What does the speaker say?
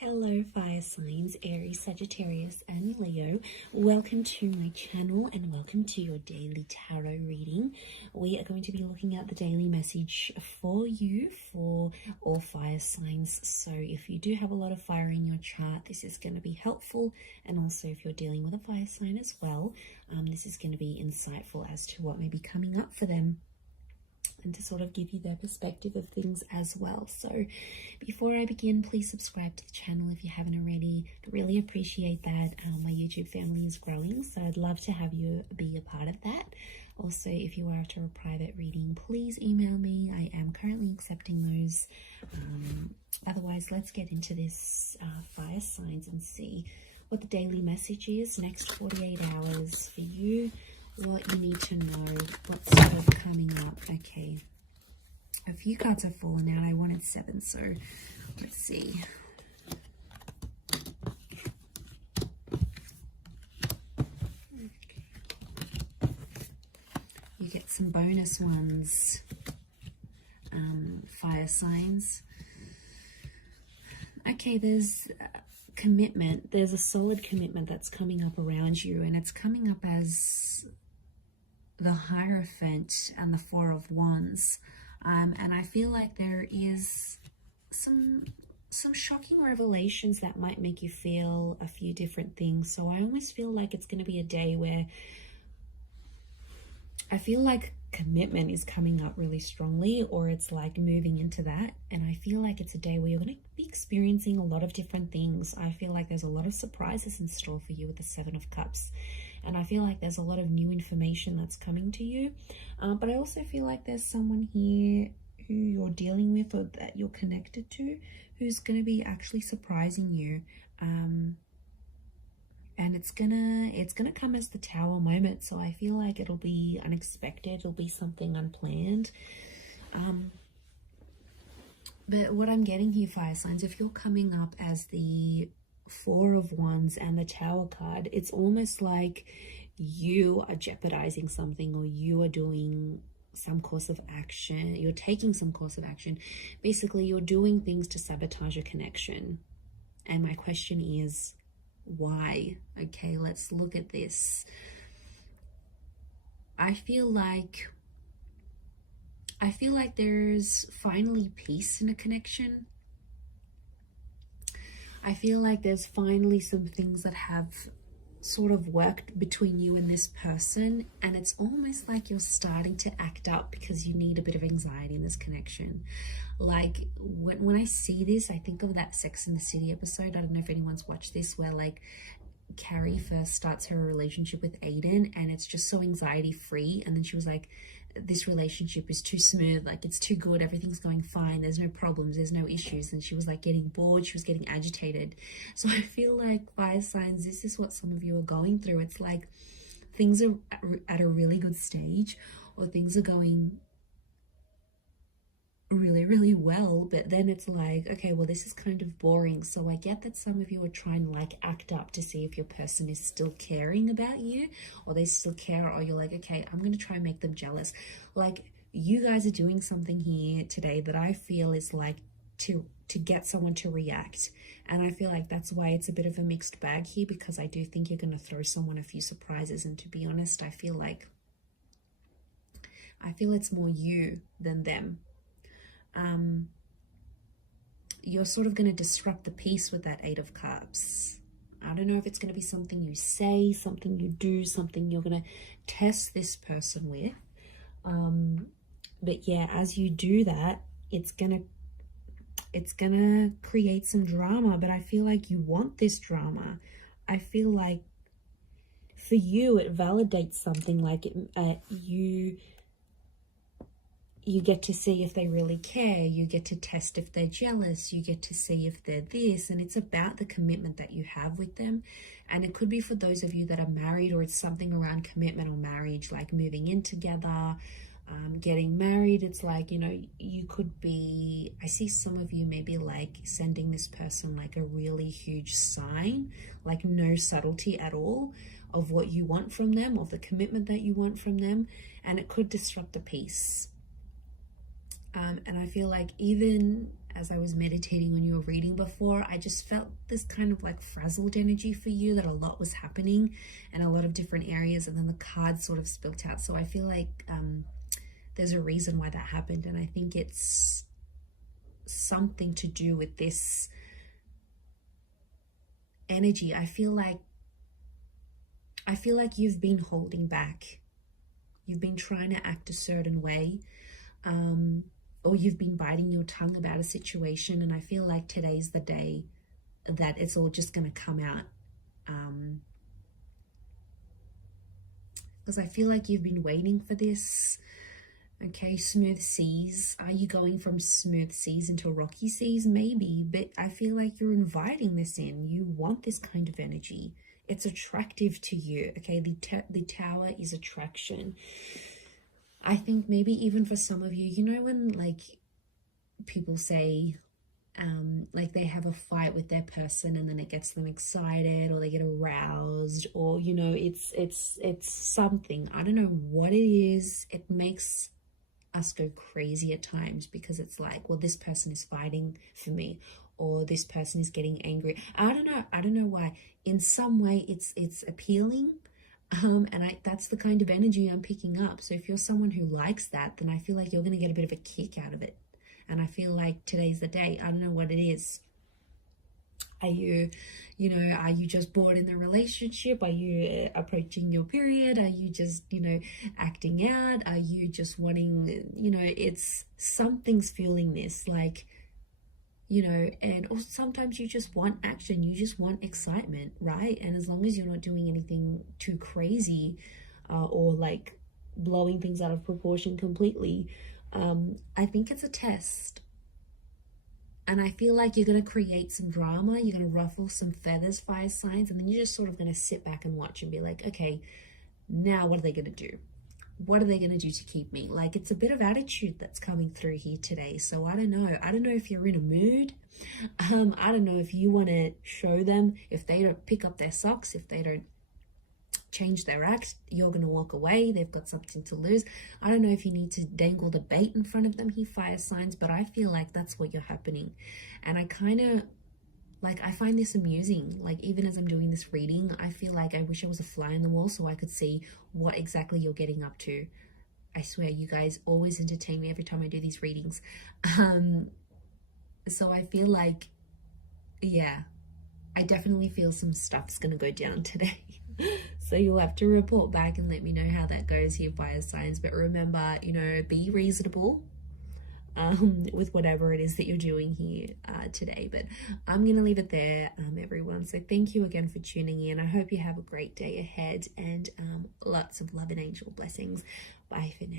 Hello fire signs, Aries, Sagittarius and Leo. Welcome to my channel and welcome to your daily tarot reading. We are going to be looking at the daily message for you for all fire signs. So if you do have a lot of fire in your chart, this is going to be helpful. And also if you're dealing with a fire sign as well, this is going to be insightful as to what may be coming up for them, and to sort of give you their perspective of things as well. So before I begin, please subscribe to the channel if you haven't already. I really appreciate that. My YouTube family is growing, so I'd love to have you be a part of that. Also, if you are after a private reading, please email me. I am currently accepting those. Otherwise, let's get into this fire signs and see what the daily message is next 48 hours for you. What you need to know, what's sort of coming up. Okay, a few cards have fallen out. I wanted 7, so let's see. Okay. You get some bonus ones, fire signs. Okay, there's commitment. There's a solid commitment that's coming up around you, and it's coming up as the Hierophant and the Four of Wands, and I feel like there is some shocking revelations that might make you feel a few different things. So I almost feel like it's going to be a day where I feel like commitment is coming up really strongly, or it's like moving into that, and I feel like it's a day where you're going to be experiencing a lot of different things. I feel like there's a lot of surprises in store for you with the 7 of Cups. And I feel like there's a lot of new information that's coming to you. But I also feel like there's someone here who you're dealing with or that you're connected to who's going to be actually surprising you. And it's gonna come as the Tower moment. So I feel like it'll be unexpected. It'll be something unplanned. But what I'm getting here, fire signs, if you're coming up as the Four of Wands and the Tower card, it's almost like you are jeopardizing something, or you are doing some course of action. You're taking some course of action. Basically, you're doing things to sabotage a connection. And my question is, why? Okay, let's look at this. I feel like there's finally peace in a connection. I feel like there's finally some things that have sort of worked between you and this person, and it's almost like you're starting to act up because you need a bit of anxiety in this connection. Like when I see this, I think of that Sex and the City episode. I don't know if anyone's watched this, where like Carrie first starts her relationship with Aiden, and it's just so anxiety free, and then she was like, this relationship is too smooth, like it's too good, everything's going fine, there's no problems, there's no issues. And she was like getting bored, she was getting agitated. So I feel like, fire signs, this is what some of you are going through. It's like things are at a really good stage, or things are going really well, but then it's like, okay, well, this is kind of boring. So I get that some of you are trying to like act up to see if your person is still caring about you, or they still care, or you're like, okay, I'm going to try and make them jealous. Like, you guys are doing something here today that I feel is like to get someone to react. And I feel like that's why it's a bit of a mixed bag here, because I do think you're going to throw someone a few surprises. And to be honest, I feel it's more you than them. You're sort of going to disrupt the peace with that 8 of Cups. I don't know if it's going to be something you say, something you do, something you're going to test this person with. But yeah, as you do that, it's gonna create some drama. But I feel like you want this drama. I feel like for you, it validates something. Like you get to see if they really care, you get to test if they're jealous, you get to see if they're this, and it's about the commitment that you have with them. And it could be for those of you that are married, or it's something around commitment or marriage, like moving in together, getting married. It's like, you know, you could be, I see some of you maybe like sending this person like a really huge sign, like no subtlety at all of what you want from them, of the commitment that you want from them, and it could disrupt the peace. And I feel like even as I was meditating on your reading before, I just felt this kind of like frazzled energy for you, that a lot was happening in a lot of different areas, and then the cards sort of spilt out. So I feel like there's a reason why that happened, and I think it's something to do with this energy. I feel like you've been holding back. You've been trying to act a certain way, or you've been biting your tongue about a situation, and I feel like today's the day that it's all just going to come out. Because I feel like you've been waiting for this. Okay, smooth seas. Are you going from smooth seas into rocky seas? Maybe, but I feel like you're inviting this in. You want this kind of energy. It's attractive to you. Okay, the tower is attraction. I think maybe even for some of you, you know, when like people say like they have a fight with their person and then it gets them excited, or they get aroused, or you know, it's something. I don't know what it is. It makes us go crazy at times, because it's like, well, this person is fighting for me, or this person is getting angry. I don't know why. In some way it's appealing, and that's the kind of energy I'm picking up. So if you're someone who likes that, then I feel like you're going to get a bit of a kick out of it. And I feel like today's the day. I don't know what it is. Are you just bored in the relationship? Are you approaching your period? Are you just, acting out? Are you just wanting, it's something's fueling this, like, and also sometimes you just want action. You just want excitement, right? And as long as you're not doing anything too crazy, or like blowing things out of proportion completely, I think it's a test. And I feel like you're going to create some drama. You're going to ruffle some feathers, fire signs, and then you're just sort of going to sit back and watch and be like, okay, now what are they going to do? What are they going to do to keep me? Like, it's a bit of attitude that's coming through here today. So I don't know. I don't know if you're in a mood. I don't know if you want to show them. If they don't pick up their socks, if they don't change their act, you're going to walk away. They've got something to lose. I don't know if you need to dangle the bait in front of them, he fire signs, but I feel like that's what you're happening. And I kind of like, I find this amusing. Like, even as I'm doing this reading, I feel like I wish I was a fly on the wall so I could see what exactly you're getting up to. I swear, you guys always entertain me every time I do these readings. So I feel like, yeah, I definitely feel some stuff's going to go down today. So you'll have to report back and let me know how that goes here, fire signs. But remember, be reasonable with whatever it is that you're doing here today. But I'm going to leave it there, everyone. So thank you again for tuning in. I hope you have a great day ahead, and lots of love and angel blessings. Bye for now.